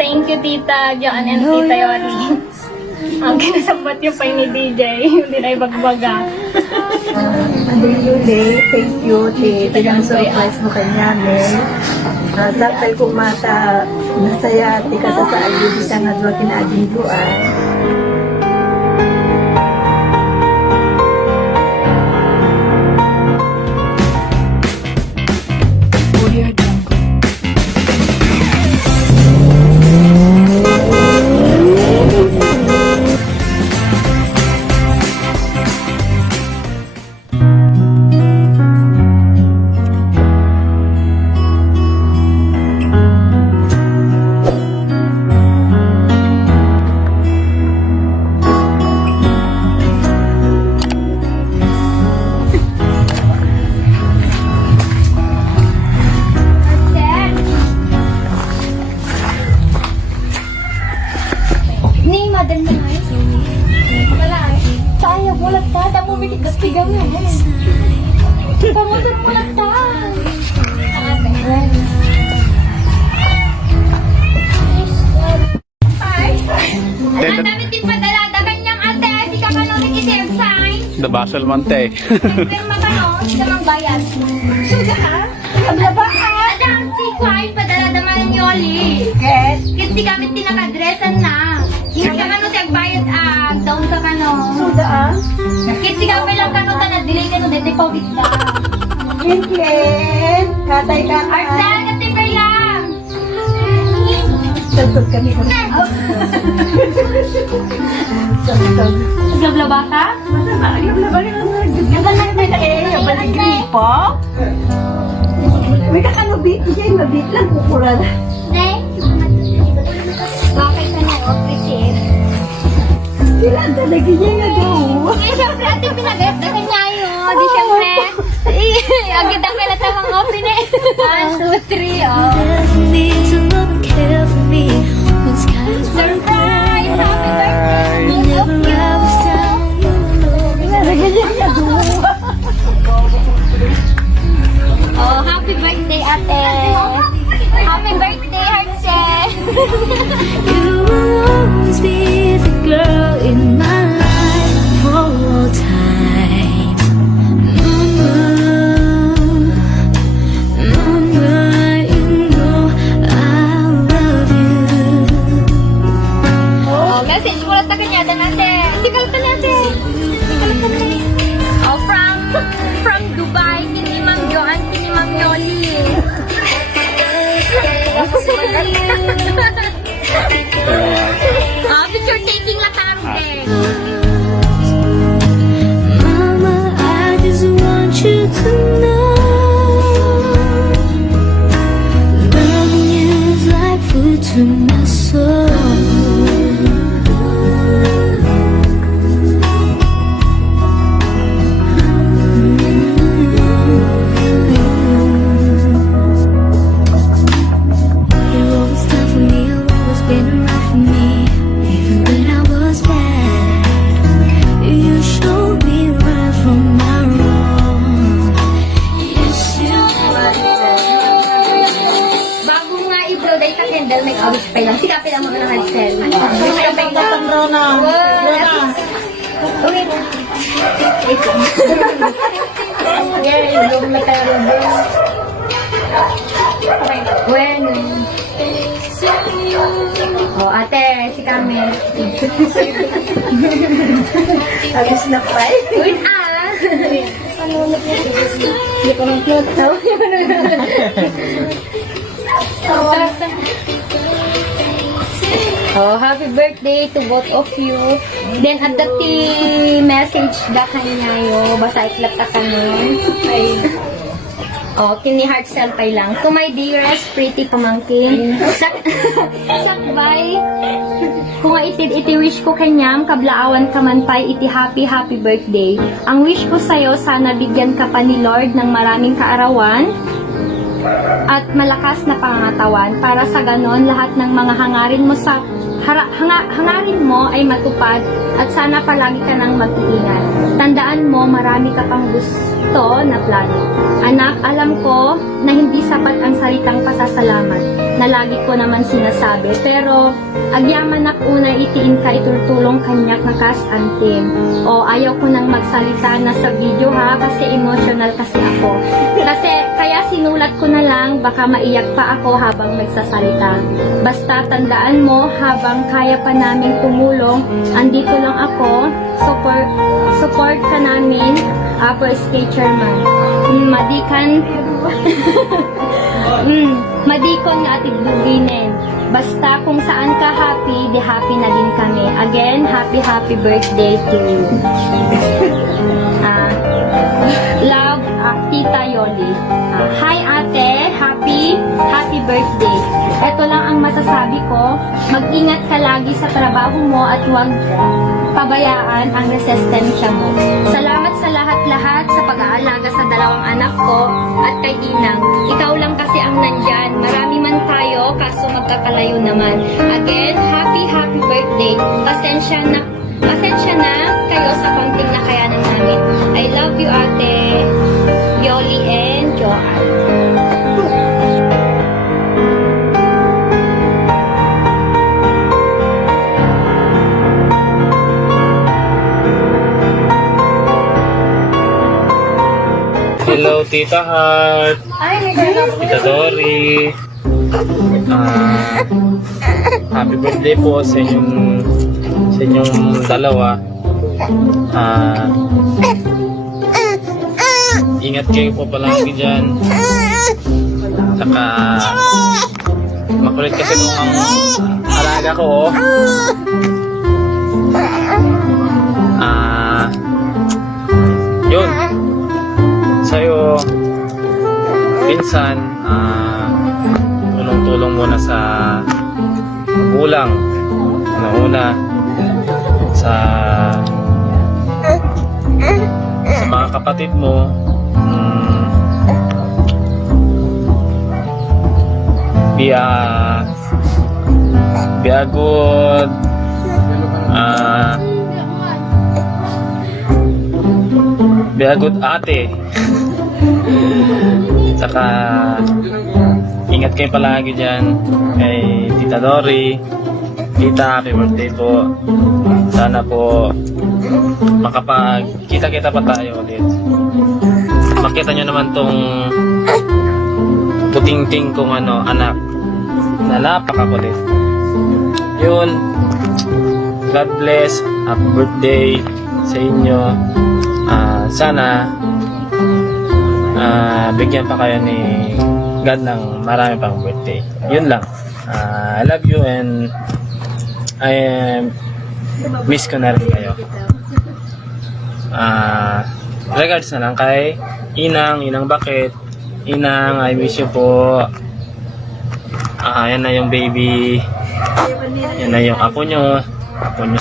Thank you, Tita Joan and Tita Yoli. Ang kinasambat yung pay ni DJ, hindi na ibagbaga. Yuli, thank you. Tigang surprise mo kay namin. Sapay ko mata, nasaya, tika sa saagi, di siya nga dua kinading duan. Ni, madal na nga wala sayang, wala ta. Damo mitigas-tigang nga. Damo doon wala ta. Ang dami din padala-dagan niyang ate. Si kakanong nag-isip sign. The Basel Mante. Pero matano, si damang bayad. Suga ha? Naglaba ha? Adang si Kwai, padala-daman ng Yoli. Kasi kami tinakadresan na. Kasi kano siya bayad daon ka kano. Suda ah. Kasi kami lang kano ta na-delay ka no, dete COVID ka. Kinklen, katay ka. Arcel, katipay lang. Tagtog kami ko. Tagtog. Naglaba ka? Balik gripo. May kakanubit, diyan mabit lang kukuran. Ne? Bakit ka na-appreciate? Ilan talaga niya nga daw. Eh, siyempre, ate, pinag-dagan niya yun. Di siyempre. Agad ang kailan tamang open eh. 1, 2, 3, oh. Need to love and care for me when skies were gray. Surprise! Happy birthday! Whenever I was down, you were Talaga niya nga daw. Oh, happy birthday, ate. Happy birthday, Hartse. You will always be the girl in my life for all time. Mama, you know I love you. Oh, message mo lang ta kanya, ate. Hindi ka lang ate. Oh, from Dubai, kini Ma'am Joan, kini Ma'am Yoli. Picture taking la taro din. Mama, I just want you to know loving you is like food to my soul. You've always done for me, you've always been around for me, even when I was bad. You showed me right from my wrong. Yes, you Bago nga i-blow dahil ka candle, may awit pa lang. Sikapin lang mga ng Harcel. Rona. Okay. Yay, yung may tayo rin. When? Oh, ate, si Kami. Agos na pa eh. Wait, Hindi ko nang cute. Oh, happy birthday to both of you. Then, at the message da kanya yo, basa iklap ka kanon. Oh, kini heart selfie lang. To my dearest pretty pamangkin. Sakbay. Kung iti wish ko kanyam, kablaawan ka man pa'y iti happy birthday. Ang wish ko sa'yo, sana bigyan ka pa ni Lord ng maraming kaarawan. at malakas na pangangatawan para sa ganon lahat ng mga hangarin mo sa hangarin mo ay matupad at sana palagi ka nang mag-iingat. Tandaan mo, marami ka pang gusto na plano. Anak, alam ko na hindi sapat ang salitang pasasalamat na lagi ko naman sinasabi, pero agyaman nak una itiin ka itutulong kanyak nakas antim. O ayaw ko nang magsalita na sa video ha, kasi emotional kasi ako. Kasi kaya sinulat ko na lang, baka maiyak pa ako habang nagsasalita. Basta tandaan mo, habang kaya pa namin tumulong, andito lang ako, support ka namin, Upper State Chairman. Madikan, madikon nga atigbuginin. Basta kung saan ka happy, di happy na din kami. Again, happy birthday to you. Love, Tita Yoli. Hi ate, happy birthday. Ito lang ang masasabi ko, mag-ingat ka lagi sa trabaho mo at huwag pabayaan ang resistensya mo. Salamat sa lahat-lahat sa pag-aalaga sa dalawang anak ko at kay Inang. Ikaw lang kasi ang nandyan. Marami man tayo, kaso magkakalayo naman. Again, happy birthday. Pasensya na kayo sa konting nakayanan namin. I love you, ate Yoli and Joanne. Hello, Tita Heart. Tita Dory. Happy birthday po sa inyong dalawa. Ingat kayo po palagi dyan. Saka makulit kasi nung ang alaga ko. Yun. Sa'yo, pinsan, tulong-tulong muna sa magulang. Una sa mga kapatid mo. Be a good be a good ate. Saka ingat kayo palagi dyan kay Tita Dory. Tita, happy birthday po. Sana po makapagkita-kita pa tayo ulit. Makita nyo naman tong puting-ting kong anak na napakakulit. Yun, God bless. Happy birthday sa inyo. Sana bigyan pa kayo ni God ng marami pang birthday. Yun lang. I love you and I miss ko na rin kayo. Regards na lang kay Inang Bakit. Inang, I miss you po. Yan na yung baby. Yan na yung apo nyo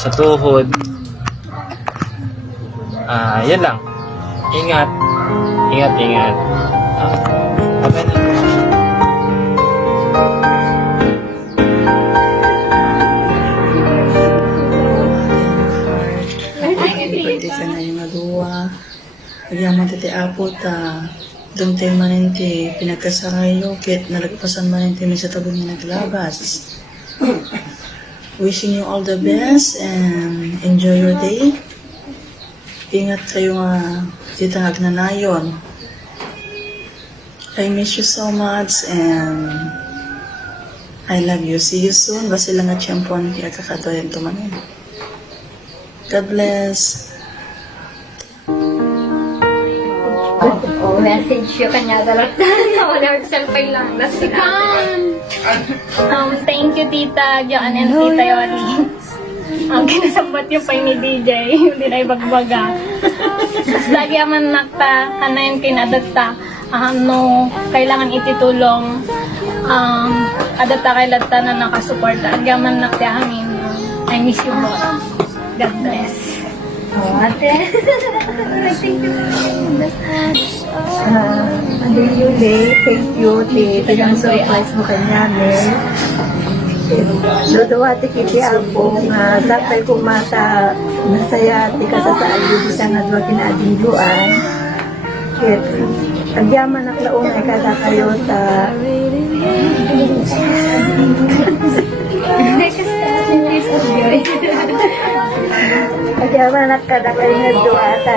sa tuhod. Yan lang. Ingat. Okay na. Happy birthday sa na yung aduwa. Agyaman titi apo ta. Dumtay maninti pinagkasarayo kit nalagpasan maninti may sa tabon nga naglabas. Wishing you all the best and enjoy your day. Ingat kayo nga titang agnanayon. I miss you so much and I love you. See you soon. Basta lang at siyempon kaya kakatoyan tumanin. God bless. Message yung kanya talaga. Wala cellphone lang. Nasikan! Thank you, Tita Joanne and Tita Yoli. Ang kinasambat yung pay ni DJ. Hindi na ibagbaga. Tapos lagi aman nakta, kanayin kinadata. Kailangan ititulong. Adata kay lata na nakasuporta. Agyaman nakta hangin. I miss you both. God bless. Oh, ate. Thank you. Ate Yuli, thank you. Tagang surprise mo kanya, Lutuwati kiti ako nga sapay ko mata masaya ti kasasaan dito sa nga duwa kinadingluan. Kit agyaman naklaon ay kada kayo ta agyaman nakada kayo nga duwa ta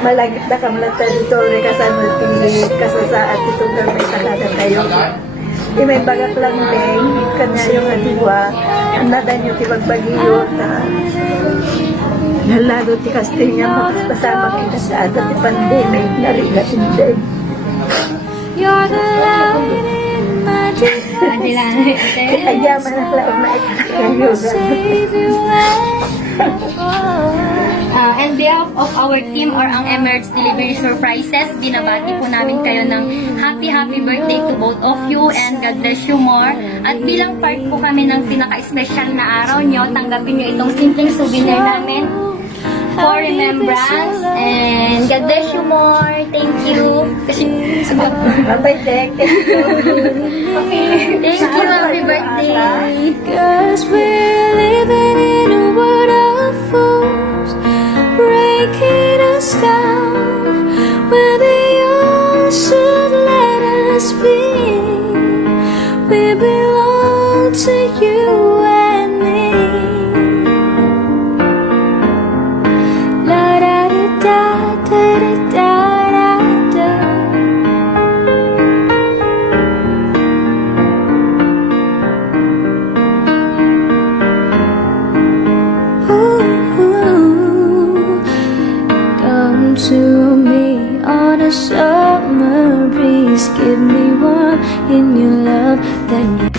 malagit na kamlata dito rin kasama ti kasasaan dito may sakada kayo. Di may bagak lang din, kanya yung adiwa, ang nadan yung tibagbagiyo na nalado ti Castilla, magpasama kita sa atat ti pandemic, narigat hindi. You're the light in my dark. Ate lang, ate. Ayaman na lang maikayo. Save you On behalf of our team or ang Emirates Delivery Surprises, binabati po namin kayo ng happy birthday to both of you and God bless you more. At bilang part po kami ng pinaka-special na araw nyo, tanggapin nyo itong simpleng souvenir namin for remembrance and God bless you more. Thank you. Kasi, Babay, Dek. thank you, happy birthday. Cause we're living in a world of fools, breaking us down when they all should let us be. We belong to you and me. La da da da da da da da. Come to me on a summer breeze. Give me one in your love, then you